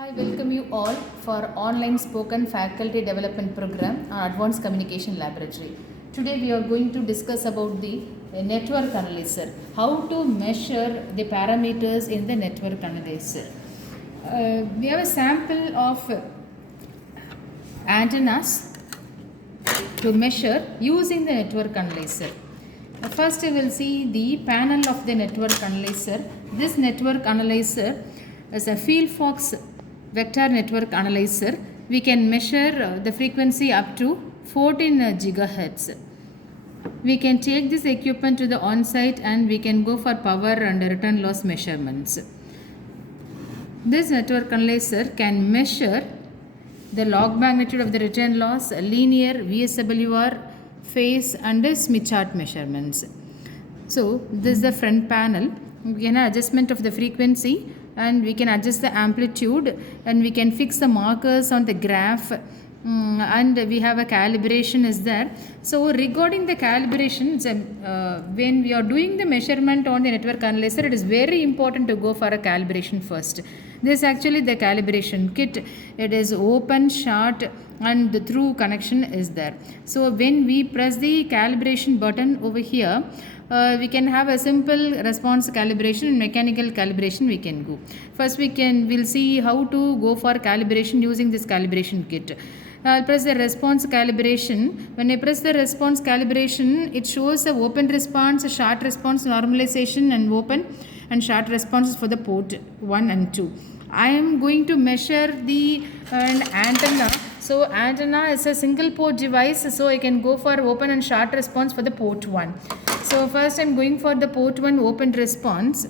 I welcome you all for online spoken faculty development program on Advanced Communication Laboratory. Today we are going to discuss about the network analyzer, how to measure the parameters in the network analyzer. We have a sample of antennas to measure using the network analyzer. First we will see the panel of the network analyzer. This network analyzer is a Fields-Fox vector network analyzer. We can measure the frequency up to 14 gigahertz. We can take this equipment to the on-site and we can go for power and return loss measurements. This network analyzer can measure the log magnitude of the return loss, linear, VSWR, phase and Smith chart measurements. So this is the front panel. We can have adjustment of the frequency and we can adjust the amplitude and we can fix the markers on the graph, and we have a calibration is there. So regarding the calibration, when we are doing the measurement on the network analyzer, it is very important to go for a calibration first. This is actually the calibration kit. It is open, short and the through connection is there. So when we press the calibration button over here, we can have a simple response calibration and mechanical calibration we can go. First we'll see how to go for calibration using this calibration kit. I'll press the response calibration. When I press the response calibration, it shows the open response, short response, normalization and open and short responses for the port 1 and 2. I am going to measure the antenna. So antenna is a single port device, so I can go for open and short response for the port 1. So first I am going for the port 1 open response.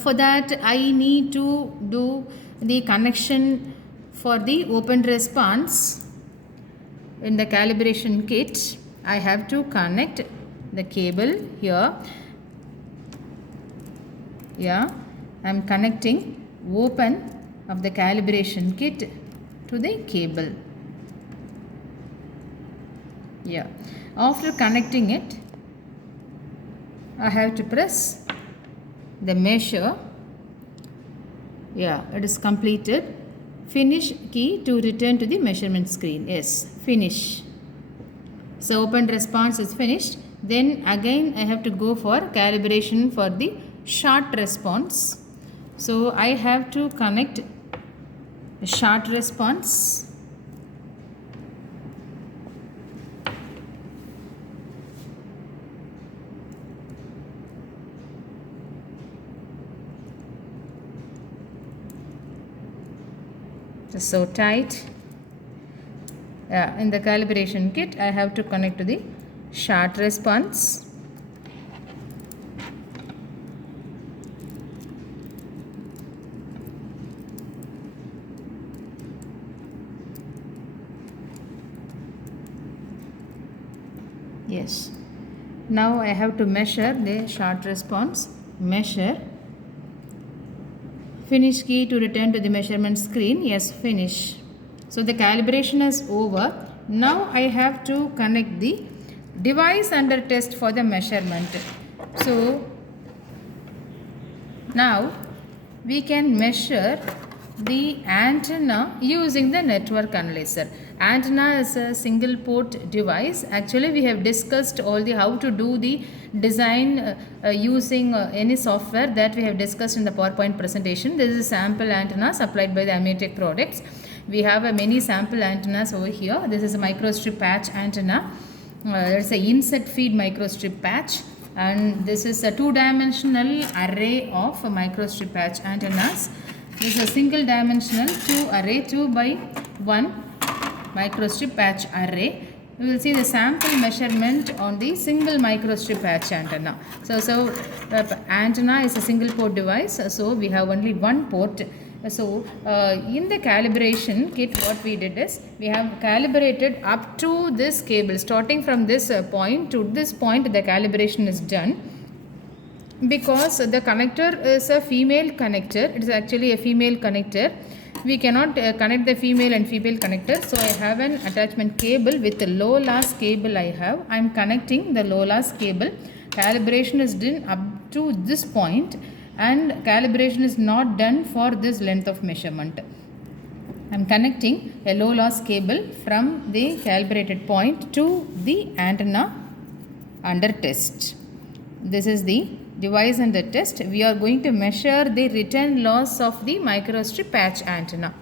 For that I need to do the connection for the open response. In the calibration kit, I have to connect the cable here. Yeah, I am connecting open of the calibration kit to the cable. Yeah, after connecting it, I have to press the measure. Yeah, it is completed. Finish key to return to the measurement screen. Yes, finish. So open response is finished. Then again I have to go for calibration for the short response. So I have to connect a short response. So tight. In the calibration kit I have to connect to the short response. Yes. Now I have to measure the short response. Measure. Finish key to return to the measurement screen. Yes, finish. So the calibration is over. Now I have to connect the device under test for the measurement. So now we can measure the antenna using the network analyzer. Antenna is a single port device. Actually we have discussed all the how to do the design using any software that we have discussed in the PowerPoint presentation. This is a sample antenna supplied by the Ameotech products. We have many sample antennas over here. This is a microstrip patch antenna. There is a inset feed microstrip patch, and this is a two-dimensional array of microstrip patch antennas. This is a single dimensional 2 array, 2 by 1 microstrip patch array. We will see the sample measurement on the single microstrip patch antenna. So antenna is a single port device, so we have only one port. So in the calibration kit, what we did is we have calibrated up to this cable. Starting from this point to this point, the calibration is done. Because the connector is a female connector, it is actually a female connector. We cannot connect the female and female connector. So I have an attachment cable with a low loss cable I have. I am connecting the low loss cable. Calibration is done up to this point and calibration is not done for this length of measurement. I am connecting a low loss cable from the calibrated point to the antenna under test. This is the device under test. We are going to measure the return loss of the microstrip patch antenna.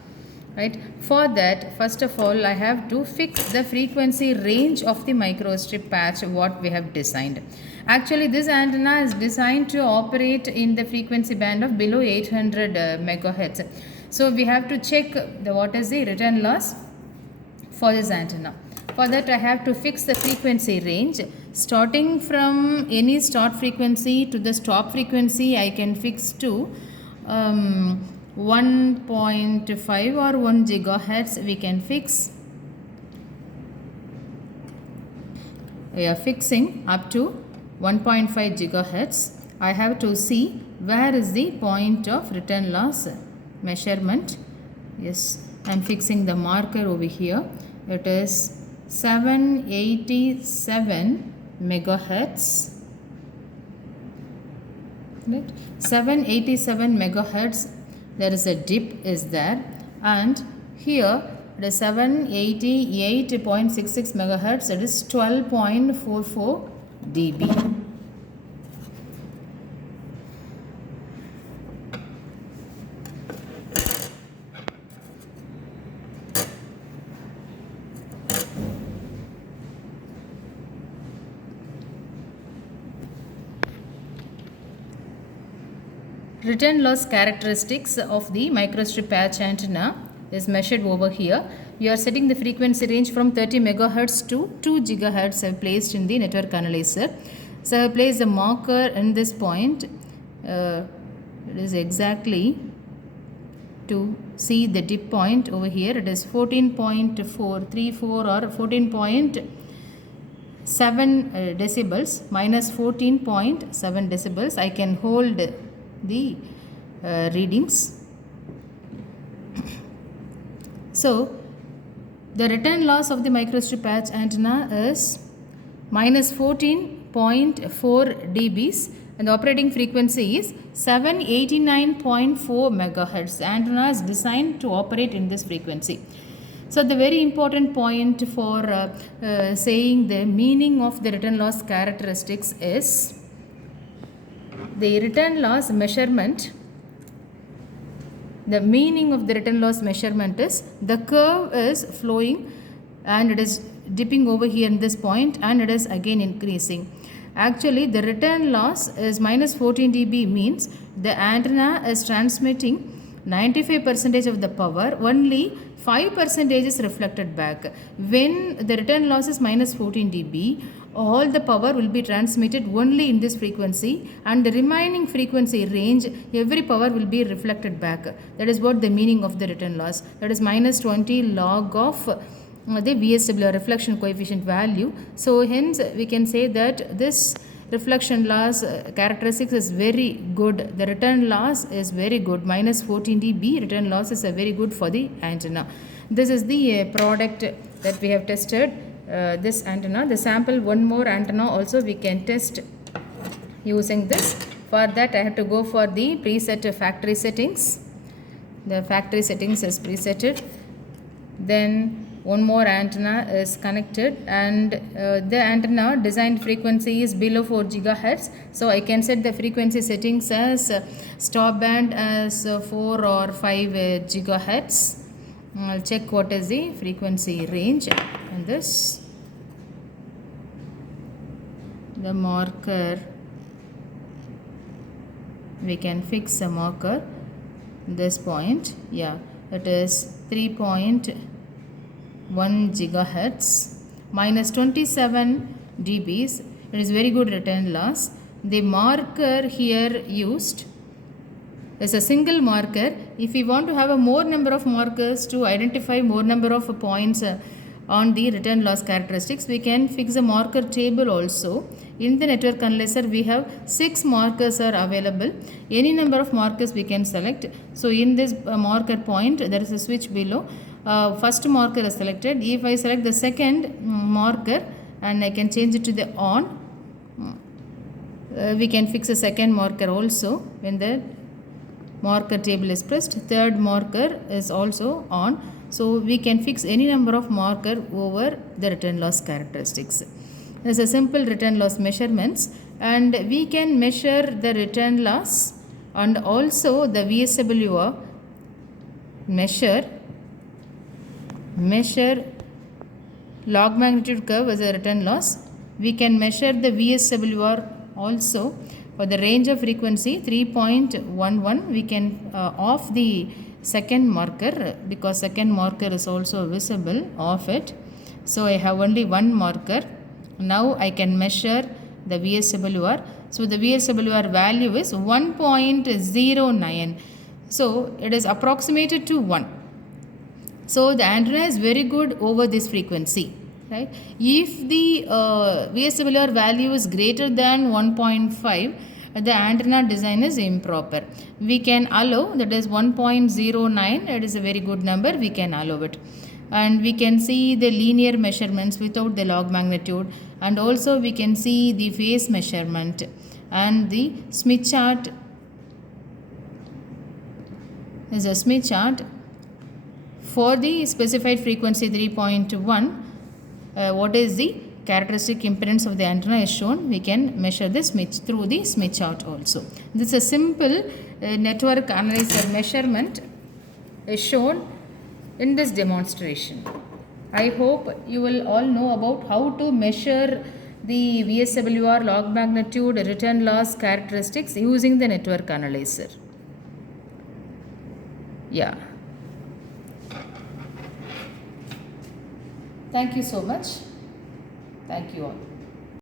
Right. For that, first of all, I have to fix the frequency range of the microstrip patch what we have designed. Actually, this antenna is designed to operate in the frequency band of below 800 megahertz. So we have to check what is the return loss for this antenna. For that, I have to fix the frequency range. Starting from any start frequency to the stop frequency, I can fix to 1.5 or 1 gigahertz. We can fix. We are fixing up to 1.5 gigahertz. I have to see where is the point of return loss measurement. Yes, I am fixing the marker over here. It is 787 megahertz. Right? 787 megahertz. There is a dip is there, and here it is 788.66 megahertz. It is 12.44 dB. Return loss characteristics of the microstrip patch antenna is measured over here. We are setting the frequency range from 30 megahertz to 2 gigahertz I have placed in the network analyzer. So I have placed the marker in this point. It is exactly to see the dip point over here. It is 14.434 or 14.7 decibels minus 14.7 decibels. I can hold the readings. So the return loss of the microstrip patch antenna is minus 14.4 dBs and the operating frequency is 789.4 megahertz. The antenna is designed to operate in this frequency. So the very important point for saying the meaning of the return loss characteristics is the return loss measurement. The meaning of the return loss measurement is the curve is flowing and it is dipping over here in this point and it is again increasing. Actually, the return loss is minus 14 dB means the antenna is transmitting 95% of the power, only 5% is reflected back. When the return loss is minus 14 dB, all the power will be transmitted only in this frequency and the remaining frequency range, every power will be reflected back. That is what the meaning of the return loss. That is minus 20 log of the VSWR reflection coefficient value. So hence we can say that this reflection loss characteristics is very good. The return loss is very good. Minus 14 dB return loss is very good for the antenna. This is the product that we have tested. This antenna, the sample one more antenna also we can test using this. For that I have to go for the preset factory settings. The factory settings is presetted. Then one more antenna is connected and the antenna design frequency is below 4 gigahertz. So I can set the frequency settings as stop band as 4 or 5 gigahertz. I'll check what is the frequency range and this. The marker, we can fix a marker this point. Yeah, it is 3.1 gigahertz minus 27 dBs. It is very good return loss. The marker here used is a single marker. If we want to have a more number of markers to identify more number of points on the return loss characteristics, we can fix a marker table also. In the network analyzer we have 6 markers are available. Any number of markers we can select. So in this marker point there is a switch below. First marker is selected. If I select the second marker and I can change it to the on, we can fix a second marker also. When the marker table is pressed, third marker is also on. So we can fix any number of marker over the return loss characteristics. There's a simple return loss measurements, and we can measure the return loss and also the VSWR measure log magnitude curve as a return loss. We can measure the VSWR also for the range of frequency 3.11. We can off the second marker because second marker is also visible off it. So I have only one marker. Now I can measure the VSWR. So the VSWR value is 1.09. So it is approximated to 1. So the antenna is very good over this frequency, right? If the VSWR value is greater than 1.5, the antenna design is improper. We can allow, that is 1.09, it is a very good number, we can allow it. And we can see the linear measurements without the log magnitude, and also we can see the phase measurement and the Smith chart is a Smith chart. For the specified frequency 3.1, what is the characteristic impedance of the antenna is shown. We can measure this through the Smith chart also. This is a simple network analyzer measurement is shown in this demonstration. I hope you will all know about how to measure the VSWR, log magnitude, return loss characteristics using the network analyzer. Yeah. Thank you so much. Thank you all.